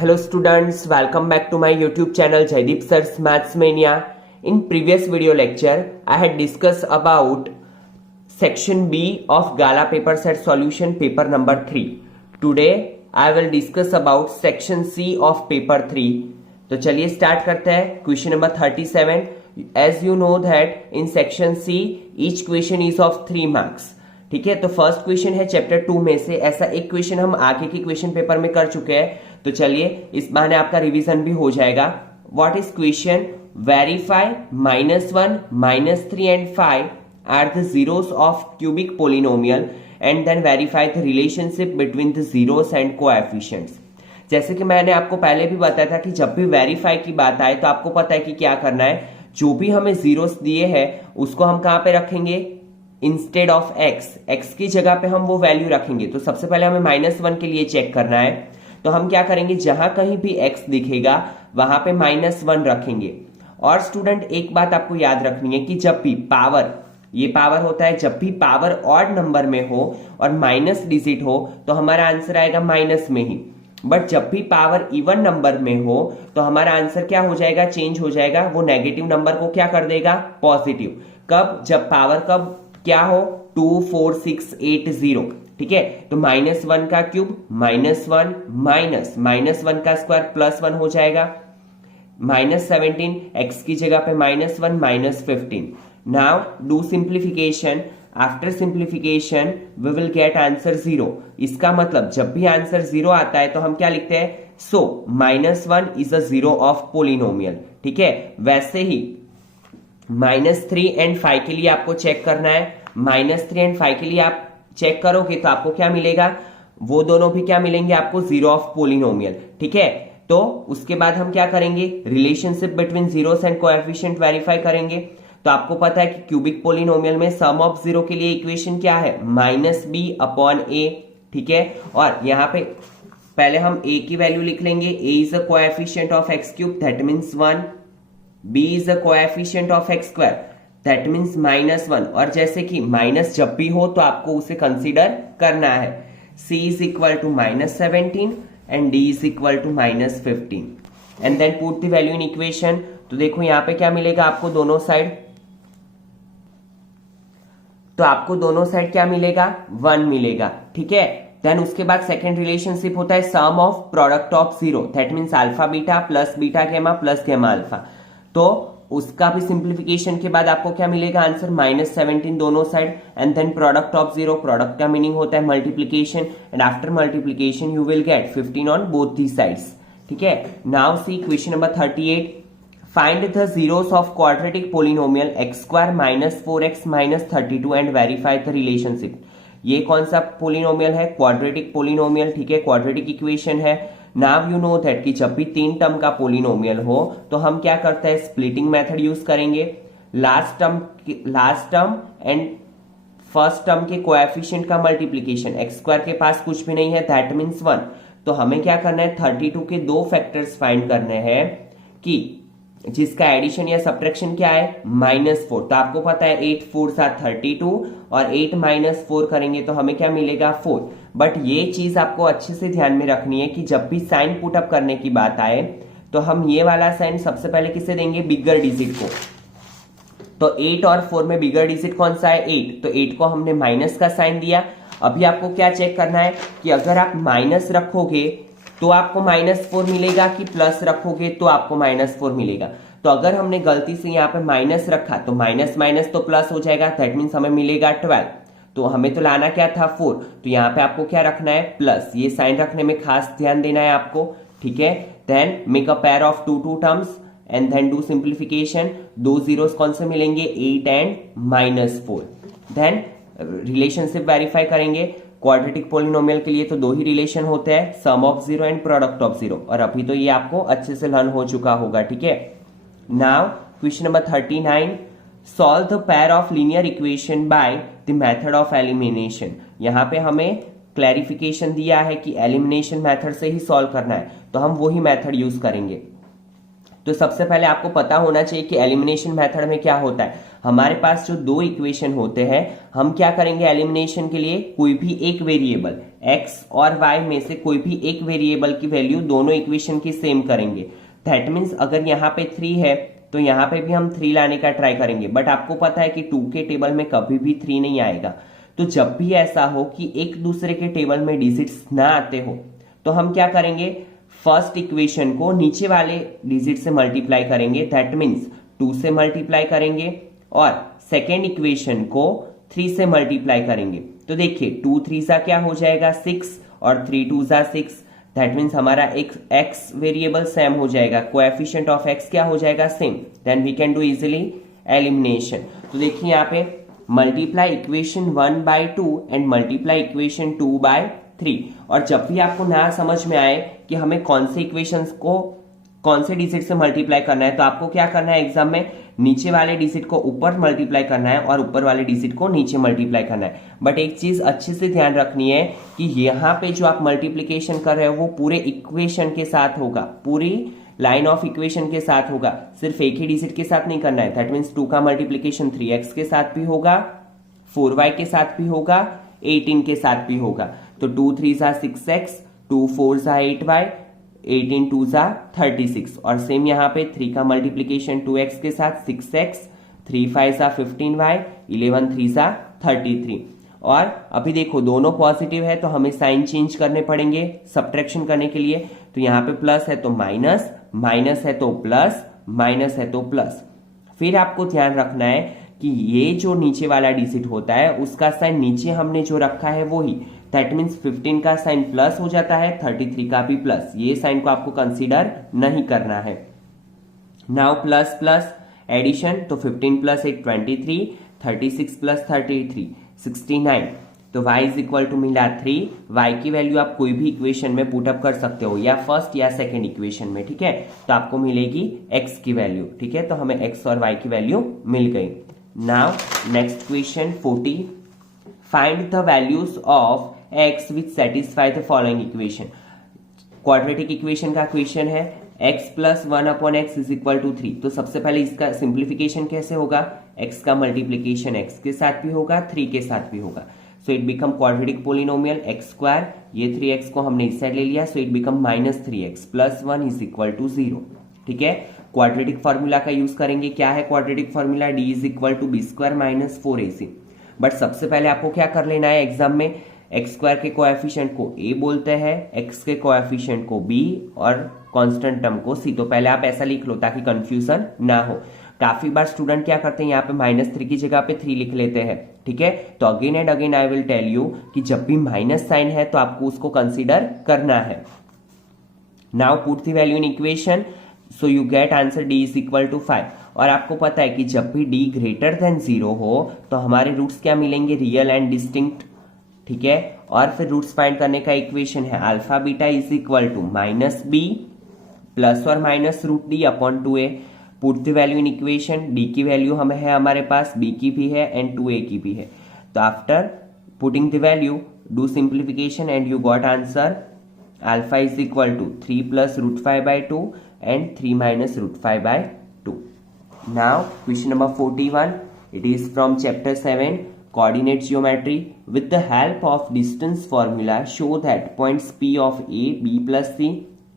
Hello students, welcome back to my YouTube channel Jaideep Sir's Maths Mania. In previous video lecture, I had discussed about section B of Gala paper set solution paper number 3. Today, I will discuss about section C of paper 3. तो चलिए start करते हैं question number 37. As you know that in section C, each question is of 3 marks. ठीक है, तो first question है chapter 2 में से. ऐसा एक क्वेश्चन हम आगे के क्वेश्चन पेपर में कर चुके हैं, तो चलिए इस बहाने आपका रिवीजन भी हो जाएगा. What is question? Verify -1, -3 and 5 are the zeros of cubic polynomial and then verify the relationship between the zeros and coefficients. जैसे कि मैंने आपको पहले भी बताया था कि जब भी वेरीफाई की बात आए तो आपको पता है कि क्या करना है. जो भी हमें जीरोस दिए हैं उसको हम कहां पे रखेंगे? इंस्टेड ऑफ एक्स की जगह पे हम वो वैल्यू रखेंगे. तो सबसे पहले हमें -1 के लिए चेक करना है. तो हम क्या करेंगे? जहां कहीं भी x दिखेगा वहां पे -1 रखेंगे. और स्टूडेंट एक बात आपको याद रखनी है कि जब भी पावर, ये पावर होता है, जब भी पावर ऑड नंबर में हो और माइनस डिजिट हो तो हमारा आंसर आएगा माइनस में ही. बट जब भी पावर इवन नंबर में हो तो हमारा आंसर क्या हो जाएगा? चेंज हो जाएगा. वो नेगेटिव नंबर को क्या कर देगा? पॉजिटिव. कब? जब पावर कब क्या हो? 2, 4, 6, 8, 0. ठीक है, तो -1 का क्यूब -1 माइनस -1 का स्क्वायर +1 हो जाएगा. -17 x की जगह पे -1 -15. Now do simplification. After simplification we will get answer 0. इसका मतलब जब भी आंसर 0 आता है तो हम क्या लिखते हैं? सो -1 is a zero of polynomial. ठीक है, वैसे ही -3 एंड 5 के लिए आपको चेक करना है. -3 एंड 5 के लिए आप चेक करोगे तो आपको क्या मिलेगा? वो दोनों भी क्या मिलेंगे आपको? Zero of polynomial. ठीक है, तो उसके बाद हम क्या करेंगे? Relationship between zeros and coefficient verify करेंगे. तो आपको पता है कि क्यूबिक पोलिनोमियल में सम ऑफ जीरो के लिए इक्वेशन क्या है? -b/a. ठीक है, और यहां पे पहले हम a की वैल्यू लिख लेंगे. a is a coefficient of x³ that means 1. b is a coefficient of x² that means -1. और जैसे कि माइनस जब भी हो तो आपको उसे कंसीडर करना है. c is equal to -17 and d is equal to -15 and then put the value in equation. तो देखो यहां पे क्या मिलेगा आपको? दोनों साइड, तो आपको दोनों साइड क्या मिलेगा? 1 मिलेगा. ठीक है, देन उसके बाद सेकेंड रिलेशनशिप होता है sum of product of zero that means alpha beta plus beta gamma plus gamma alpha. तो उसका भी सिंप्लीफिकेशन के बाद आपको क्या मिलेगा? आंसर -17 दोनों side and then product of zero. Product का मीनिंग होता है multiplication and after multiplication you will get 15 on both the sides. ठीक है, now see question number 38. Find the zeros of quadratic polynomial x² -4x -32 and verify the relationship. ये कौन सा polynomial है? Quadratic polynomial. ठीक है, क्वाड्रेटिक इक्वेशन है. Now you know that कि जब भी 3 टर्म का पोलिनोमियल हो तो हम क्या करते हैं? स्प्लिटिंग मेथड यूज करेंगे. Last term and first term के कोएफिशिएंट का मल्टीप्लीकेशन. x² के पास कुछ भी नहीं है दैट मींस 1. तो हमें क्या करना है? 32 के दो फैक्टर्स फाइंड करने हैं कि जिसका एडिशन या सब्ट्रैक्शन क्या है? -4. तो आपको पता है 8 4s are 32 और 8 - 4 करेंगे तो हमें क्या मिलेगा? 4. बट ये चीज आपको अच्छे से ध्यान में रखनी है कि जब भी साइन पुटअप करने की बात आए तो हम ये वाला साइन सबसे पहले किसे देंगे? बिगर डिजिट को. तो 8 और 4 में बिगर डिजिट कौन सा है? 8. तो 8 को हमने माइनस का साइन दिया. अभी आपको क्या चेक करना है कि अगर आप माइनस रखोगे तो आपको -4 मिलेगा कि प्लस रखोगे तो आपको -4 मिलेगा. तो अगर हमने गलती से यहाँ पे माइनस रखा तो माइनस माइनस तो प्लस हो जाएगा दैट मीन्स हमें मिलेगा 12. तो हमें तो लाना क्या था? 4. तो यहाँ पे आपको क्या रखना है? प्लस. ये साइन रखने में खास ध्यान देना है आपको. ठीक है, then make a pair of 2 terms and then do simplification. दो जीरोस कौन से मिलेंगे? 8 एंड -4. देन रिलेशनशिप वेरीफाई करेंगे. क्वाड्रेटिक पोलिनोमियल के लिए तो दो ही रिलेशन होते हैं, sum of zero and product of zero. और अभी तो ये आपको अच्छे से लर्न हो चुका होगा. ठीक है, now question number 39. Solve the pair of linear equation by the method of elimination. यहां पे हमें क्लैरिफिकेशन दिया है कि एलिमिनेशन मेथड से ही सॉल्व करना है, तो हम वही मेथड यूज करेंगे. तो सबसे पहले आपको पता होना चाहिए कि एलिमिनेशन मेथड में क्या होता है. हमारे पास जो दो इक्वेशन होते हैं, हम क्या करेंगे एलिमिनेशन के लिए, कोई भी एक वेरिएबल x और y में से कोई भी एक वेरिएबल की वैल्यू दोनों इक्वेशन की सेम करेंगे। दैट मीन्स अगर यहाँ पे 3 है तो यहाँ पे भी हम 3 लाने का ट्राई करेंगे, बट आपको पता है कि 2 के टेबल में कभी भी 3 नहीं आएगा। तो जब भी ऐसा हो कि एक दूसरे के टेबल में डिजिट्स ना आते हो तो हम क्या करेंगे, फर्स्ट इक्वेशन को नीचे वाले डिजिट से मल्टीप्लाई करेंगे, दैट मीन्स 2 से मल्टीप्लाई करेंगे, और सेकेंड इक्वेशन को 3 से मल्टीप्लाई करेंगे। तो देखिए 2 3 सा क्या हो जाएगा 6 और 3 2 सा 6, दैट मीन्स हमारा एक x वेरिएबल सेम हो जाएगा, कोएफिशिएंट ऑफ x क्या हो जाएगा same, then we can do easily elimination. तो देखिए यहाँ पे multiply equation 1/2 and multiply equation 2/3। और जब भी आपको ना समझ में आए कि हमें कौन से इक्वेशंस को कौन से डिजिट से मल्टीप्लाई करना है, तो आपको क्या करना है एग्जाम में, नीचे वाले डिजिट को ऊपर मल्टीप्लाई करना है और ऊपर वाले डिजिट को नीचे मल्टीप्लाई करना है। बट एक चीज अच्छे से ध्यान रखनी है कि यहाँ पे जो आप मल्टीप्लीकेशन कर रहे हो वो पूरे इक्वेशन के साथ होगा, पूरी लाइन ऑफ इक्वेशन के साथ होगा, सिर्फ एक ही डिजिट के साथ नहीं करना है। दैट मीन्स 2 का मल्टीप्लीकेशन 3x के साथ भी होगा, 4y के साथ भी होगा, 18 के साथ भी होगा। तो 2 3 सा 6x, 2 4 सा 8y, 18 2 सा 36। और सेम यहाँ पे 3 का मल्टीप्लीकेशन 2x के साथ 6x, 3 5 सा 15y, 11 3 सा 33। और अभी देखो दोनों पॉजिटिव है तो हमें साइन चेंज करने पड़ेंगे सब्ट्रैक्शन करने के लिए। तो यहाँ पे प्लस है तो माइनस, माइनस है तो प्लस, माइनस है तो प्लस। फिर आपको ध्यान रखना है कि ये जो नीचे वाला डिजिट होता है उसका साइन नीचे हमने जो रखा है वो ही, दैट मीन्स 15 का साइन प्लस हो जाता है, 33 का भी प्लस, ये साइन को आपको कंसीडर नहीं करना है। नाउ प्लस प्लस एडिशन, तो 15 प्लस 8 23, 36 प्लस 33 69। तो y इज इक्वल टू मिला 3। y की वैल्यू आप कोई भी इक्वेशन में पुटअप कर सकते हो, या फर्स्ट या सेकेंड इक्वेशन में, ठीक है। तो आपको मिलेगी x की वैल्यू, ठीक है। तो हमें x और y की वैल्यू मिल गई। Now next question 40, find the values of x which satisfy the following equation. Quadratic equation का क्वेश्चन है, x plus 1/x is equal to 3। तो सबसे पहले इसका सिंप्लीफिकेशन कैसे होगा, x का मल्टीप्लीकेशन x के साथ भी होगा, 3 के साथ भी होगा। So it become quadratic polynomial x square, ये 3x को हमने इस साइड ले लिया, so it become -3x plus 1 is equal to 0, ठीक है। क्वाड्रेटिक फॉर्मूला का यूज करेंगे, क्या है quadratic formula, d is equal to b square minus 4ac। But सबसे पहले आपको क्या कर लेना है एग्जाम में, एक्स स्क्वायर के कोएफिशिएंट को a बोलते हैं, x के कोएफिशिएंट को b और कांस्टेंट टर्म को c। तो पहले आप ऐसा लिख लो ताकि कंफ्यूजन ना हो। काफी बार स्टूडेंट क्या करते हैं, यहाँ पे -3 की जगह पे 3 लिख लेते हैं, ठीक है। तो again and again I will tell you कि जब भी माइनस साइन है तो आपको उसको कंसीडर करना है। Now put the value in equation, so you get answer d is equal to 5। और आपको पता है कि जब भी d ग्रेटर देन 0 हो तो हमारे रूट्स क्या मिलेंगे, रियल एंड डिस्टिंक्ट, ठीक है। और फिर रूट्स फाइंड करने का इक्वेशन है alpha beta is equal to -b plus और minus √d upon 2a। Put the value in equation, d की वैल्यू हमें है हमारे पास, b की भी है एंड 2a की भी है। तो after putting the value do simplification and you got answer alpha is equal to 3 plus √5/2 and 3 minus √5/2। Now question number 41, it is from chapter 7 coordinate geometry. With the help of distance formula, show that points P of A, B plus C,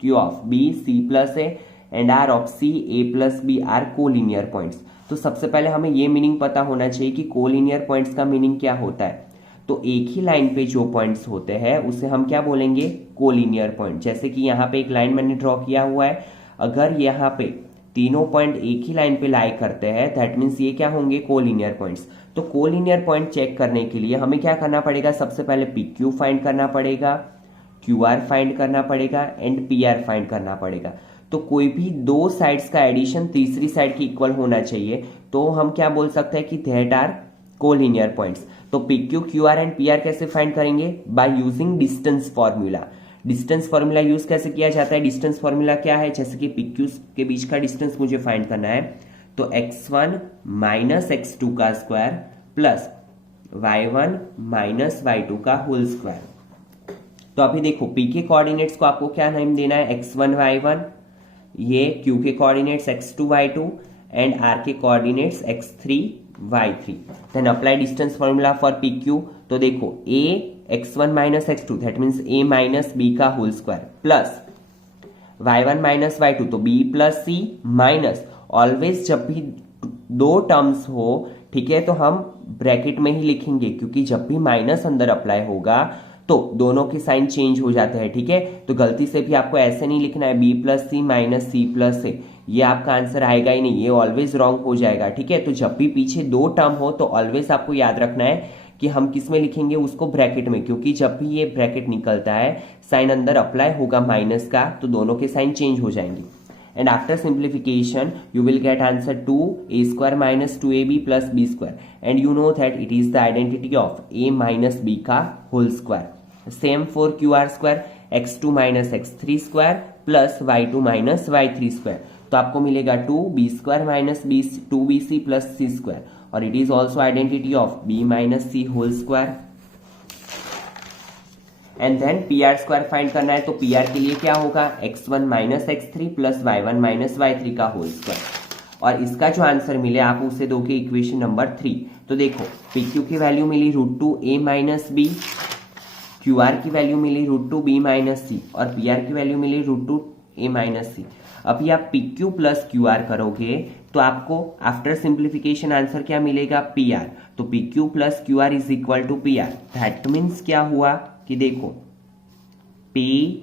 Q of B, C plus A and R of C, A plus B are collinear points. तो सबसे पहले हमें ये meaning पता होना चाहिए कि collinear points का मीनिंग क्या होता है। तो एक ही लाइन पे जो पॉइंट्स होते हैं उसे हम क्या बोलेंगे, कोलिनियर पॉइंट। जैसे कि यहाँ पे एक लाइन मैंने ड्रॉ किया हुआ है, अगर यहाँ पे तीनों पॉइंट एक ही लाइन पे लाई करते हैं दैट मीन्स ये क्या होंगे, कोलिनियर पॉइंट्स। तो कोलिनियर पॉइंट चेक करने के लिए हमें क्या करना पड़ेगा, सबसे पहले PQ फाइंड करना पड़ेगा, QR फाइंड करना पड़ेगा एंड PR फाइंड करना पड़ेगा। तो कोई भी दो साइड्स का एडिशन तीसरी साइड की इक्वल होना चाहिए, तो हम क्या बोल सकते हैं कि दैट आर कोलिनियर पॉइंट्स। तो PQ, QR एंड PR कैसे फाइंड करेंगे, by using distance formula. Distance formula use कैसे किया जाता है, डिस्टेंस फॉर्मूला क्या है, जैसे कि PQ के बीच का डिस्टेंस मुझे फाइंड करना है, तो x1 माइनस x2 का square plus y1 minus y2 का होल स्क्वायर। तो अभी देखो P के कोऑर्डिनेट्स को आपको क्या नेम देना है, x1 y1, ये Q के coordinates x2 y2 and R के coordinates x3 y3. Then apply distance formula for P Q. तो देखो a x1 minus x2 that means a minus b का whole square plus y1 minus y2 तो b plus c minus always जब भी दो terms हो, ठीक है, तो हम ब्रैकेट में ही लिखेंगे क्योंकि जब भी माइनस अंदर अप्लाई होगा तो दोनों के साइन चेंज हो जाते हैं. ठीक है, तो गलती से भी आपको ऐसे नहीं लिखना है b प्लस सी माइनस सी प्लस ए, ये आपका आंसर आएगा ही नहीं, ये ऑलवेज रॉन्ग हो जाएगा. ठीक है, तो जब भी पीछे दो टर्म हो तो ऑलवेज आपको याद रखना है कि हम किस में लिखेंगे, उसको ब्रैकेट में, क्योंकि जब भी ये ब्रैकेट निकलता है साइन अंदर अप्लाई होगा माइनस का तो दोनों के साइन चेंज हो जाएंगे. And after simplification you will get answer 2a square minus 2ab plus b square, and you know that it is the identity of a minus b का whole square. Same for qr square, x2 minus x3 square plus y2 minus y3 square. तो आपको मिलेगा 2b square minus 2bc plus c square, और it is also identity of b minus c whole square. And then P R square फाइंड करना है, तो P R के लिए क्या होगा, x1 minus x3 plus y1 minus y3 का होल स्क्वायर. और इसका जो आंसर मिले आप उसे दोगे इक्वेशन नंबर 3. तो देखो पी क्यू की वैल्यू मिली √2 a minus b, Q R की वैल्यू मिली √2 b माइनस सी, और पी आर की वैल्यू मिली √2 a माइनस सी. अभी आप P Q plus Q R करोगे तो आपको आफ्टर सिंप्लीफिकेशन आंसर क्या मिलेगा, पी आर. तो P Q plus Q R is equal to P R. That means क्या हुआ कि देखो P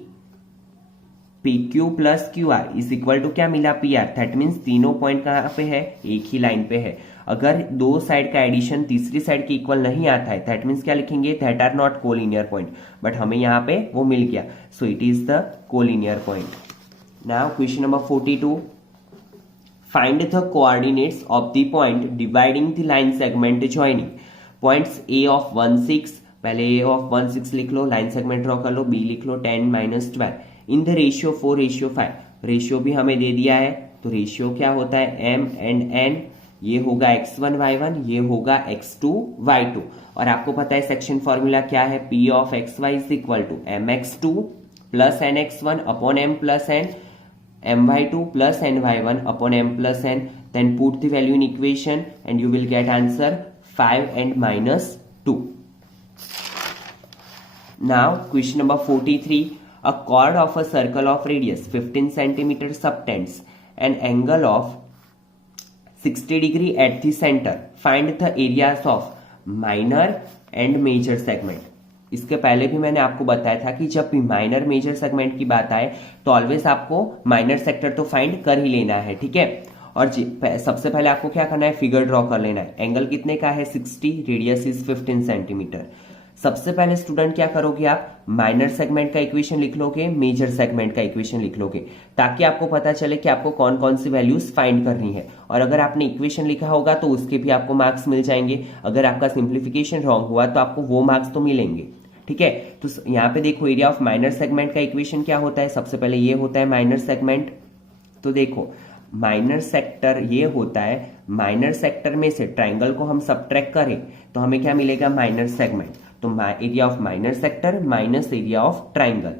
Q plus Q R is equal to क्या मिला, पी आर. दैट मीन्स तीनों पॉइंट कहां पे है, एक ही लाइन पे है. अगर दो साइड का एडिशन तीसरी साइड के इक्वल नहीं आता है दैट मीन्स क्या लिखेंगे, that are not collinear point. But हमें यहाँ पे वो मिल गया, so it is the collinear point. Now question number 42. Find the coordinates of the point dividing the line segment joining points A of 1 6, पहले ए of 1 6 लिख लो, लाइन सेगमेंट ड्रॉ कर लो, B लिख लो 10 minus 12 in the ratio 4:5. Ratio भी हमें दे दिया है, तो ratio क्या होता है, m एंड n. ये होगा x1 y1, ये होगा x2 y2. और आपको पता है सेक्शन फॉर्मूला क्या है, p of xy is equal to mx2 plus nx1 upon m plus n, my2 plus ny1 upon m plus n. Then put the value in equation and you will get answer 5 and -2. Now question number 43. A chord of a circle of radius 15 cm subtends an angle of 60 degree at the center. Find the areas of minor and major segment. इसके पहले भी मैंने आपको बताया था कि जब भी माइनर मेजर सेगमेंट की बात आए तो ऑलवेज आपको माइनर सेक्टर तो फाइंड कर ही लेना है. ठीक है, और सबसे पहले आपको क्या करना है, फिगर ड्रॉ कर लेना है. एंगल कितने का है, 60, रेडियस इज 15 सेंटीमीटर. सबसे पहले स्टूडेंट क्या करोगे, आप माइनर सेगमेंट का इक्वेशन लिख लोगे, मेजर सेगमेंट का इक्वेशन लिख लोगे, ताकि आपको पता चले कि आपको कौन कौन सी वैल्यूज फाइंड करनी है. और अगर आपने इक्वेशन लिखा होगा तो उसके भी आपको मार्क्स मिल जाएंगे. अगर आपका सिंप्लीफिकेशन रॉन्ग हुआ तो आपको वो मार्क्स तो मिलेंगे. ठीक है, तो यहाँ पे देखो एरिया ऑफ माइनर सेगमेंट का इक्वेशन क्या होता है, सबसे पहले ये होता है माइनर सेगमेंट. तो देखो माइनर सेक्टर ये होता है, माइनर सेक्टर में से ट्राइंगल को हम सबट्रैक्ट करें तो हमें क्या मिलेगा, माइनर सेगमेंट. तो area of minor sector minus area of triangle.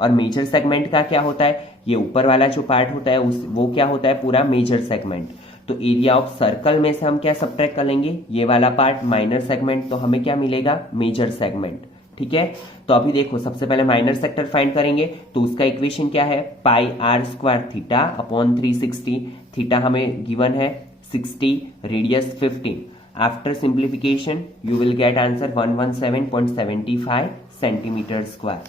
और मेजर सेगमेंट का क्या होता है, ये ऊपर वाला जो पार्ट होता है वो क्या होता है, पूरा मेजर सेगमेंट. तो एरिया ऑफ सर्कल में से हम क्या सबट्रैक्ट कर लेंगे, ये वाला पार्ट माइनर सेगमेंट, तो हमें क्या मिलेगा, मेजर सेगमेंट. ठीक है, तो अभी देखो सबसे पहले माइनर सेक्टर फाइंड करेंगे तो उसका इक्वेशन क्या है, pi r square theta upon 360. Theta हमें गिवन है 60, radius 15. After simplification you will get answer 117.75 centimetre square.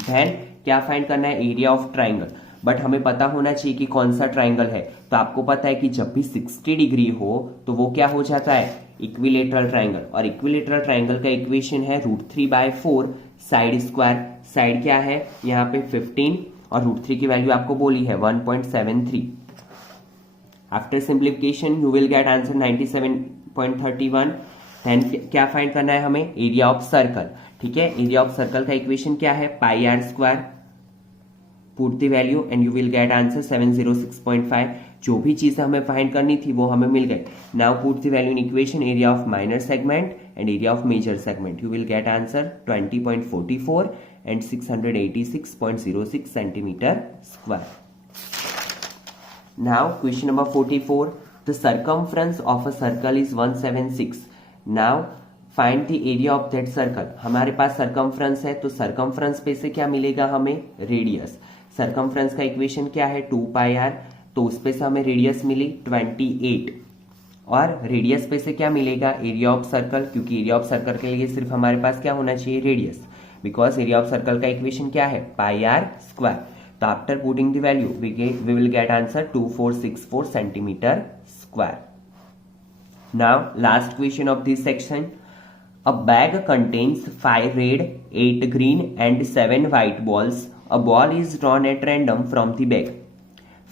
देन क्या फाइंड करना है, एरिया ऑफ ट्राइंगल. बट हमें पता होना चाहिए कि कौन सा ट्राइंगल है. तो आपको पता है कि जब भी 60 डिग्री हो तो वो क्या हो जाता है, इक्विलेटरल ट्राइंगल. और इक्विलेटरल ट्राइंगल का इक्वेशन है √3/4 साइड स्क्वायर. साइड क्या है यहाँ पे 15 और √3 की वैल्यू आपको बोली है 1.73. After simplification you will get answer 97.31. देन क्या फाइंड करना है हमें, एरिया ऑफ सर्कल. ठीक है, एरिया ऑफ सर्कल का इक्वेशन क्या है, pi r square. Put the value and you will get answer 706.5. जो भी चीज हमें फाइंड करनी थी वो हमें मिल गई. Now put the value in equation, area of minor segment and area of major segment. You will get answer 20.44 and 686.06 centimetre square. Now question number 44. The circumference of a circle is 176। Now find the area of that circle. हमारे पास circumference है तो circumference पे से क्या मिलेगा हमें, radius. Circumference का इक्वेशन क्या है, 2πr, तो उस पे से हमें रेडियस मिली 28, और रेडियस पे से क्या मिलेगा, एरिया ऑफ सर्कल, क्योंकि एरिया ऑफ सर्कल के लिए सिर्फ हमारे पास क्या होना चाहिए, radius, because area of circle का इक्वेशन क्या है, πr²। तो after putting the value we will get answer 2464 centimetre square. Now last question of this section, a bag contains 5 red, 8 green and 7 white balls. A ball is drawn at random from the bag.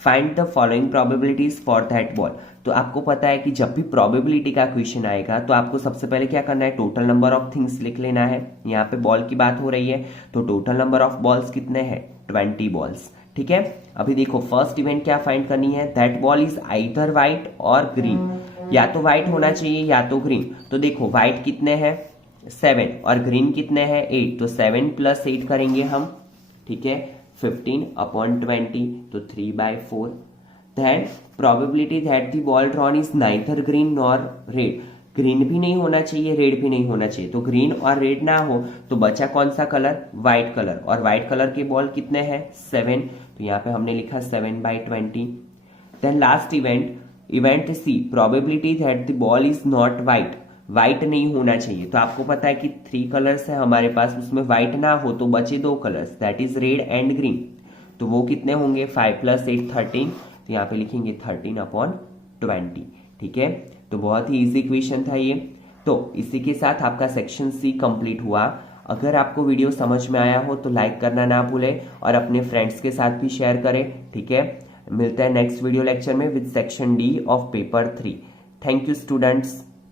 Find the following probabilities for that ball. तो आपको पता है कि जब भी probability का question आएगा तो आपको सबसे पहले क्या करना है, टोटल नंबर ऑफ थिंग्स लिख लेना है। यहाँ पे बॉल की बात हो रही है तो टोटल नंबर ऑफ बॉल्स कितने हैं, 20 बॉल्स। ठीक है, अभी देखो फर्स्ट इवेंट क्या फाइंड करनी है, that ball is either white और ग्रीन, या तो व्हाइट होना चाहिए या तो ग्रीन। तो देखो व्हाइट कितने हैं 7 और ग्रीन कितने हैं 8, तो 7 + 8 करेंगे हम, ठीक है, 15/20, तो 3/4। Then probability that the ball drawn is neither green nor red, green भी नहीं होना चाहिए रेड भी नहीं होना चाहिए, तो ग्रीन और रेड ना हो तो बचा कौन सा कलर, व्हाइट कलर, और व्हाइट कलर के बॉल कितने हैं 7, तो यहाँ पे हमने लिखा 7/20। Then last event C, probability that the ball is not white, white नहीं होना चाहिए, तो आपको पता है कि 3 कलर्स है हमारे पास, उसमें व्हाइट ना हो तो बचे 2 colours, that is red and green, तो वो कितने होंगे 5 + 8 13, तो यहाँ पे लिखेंगे 13/20। ठीक है, तो बहुत ही इजी क्वेश्चन था ये। तो इसी के साथ आपका सेक्शन सी कंप्लीट हुआ। अगर आपको वीडियो समझ में आया हो तो लाइक करना ना भूलें और अपने फ्रेंड्स के साथ भी शेयर करें। ठीक है, मिलते हैं नेक्स्ट वीडियो लेक्चर में with section D of paper 3। Thank you students.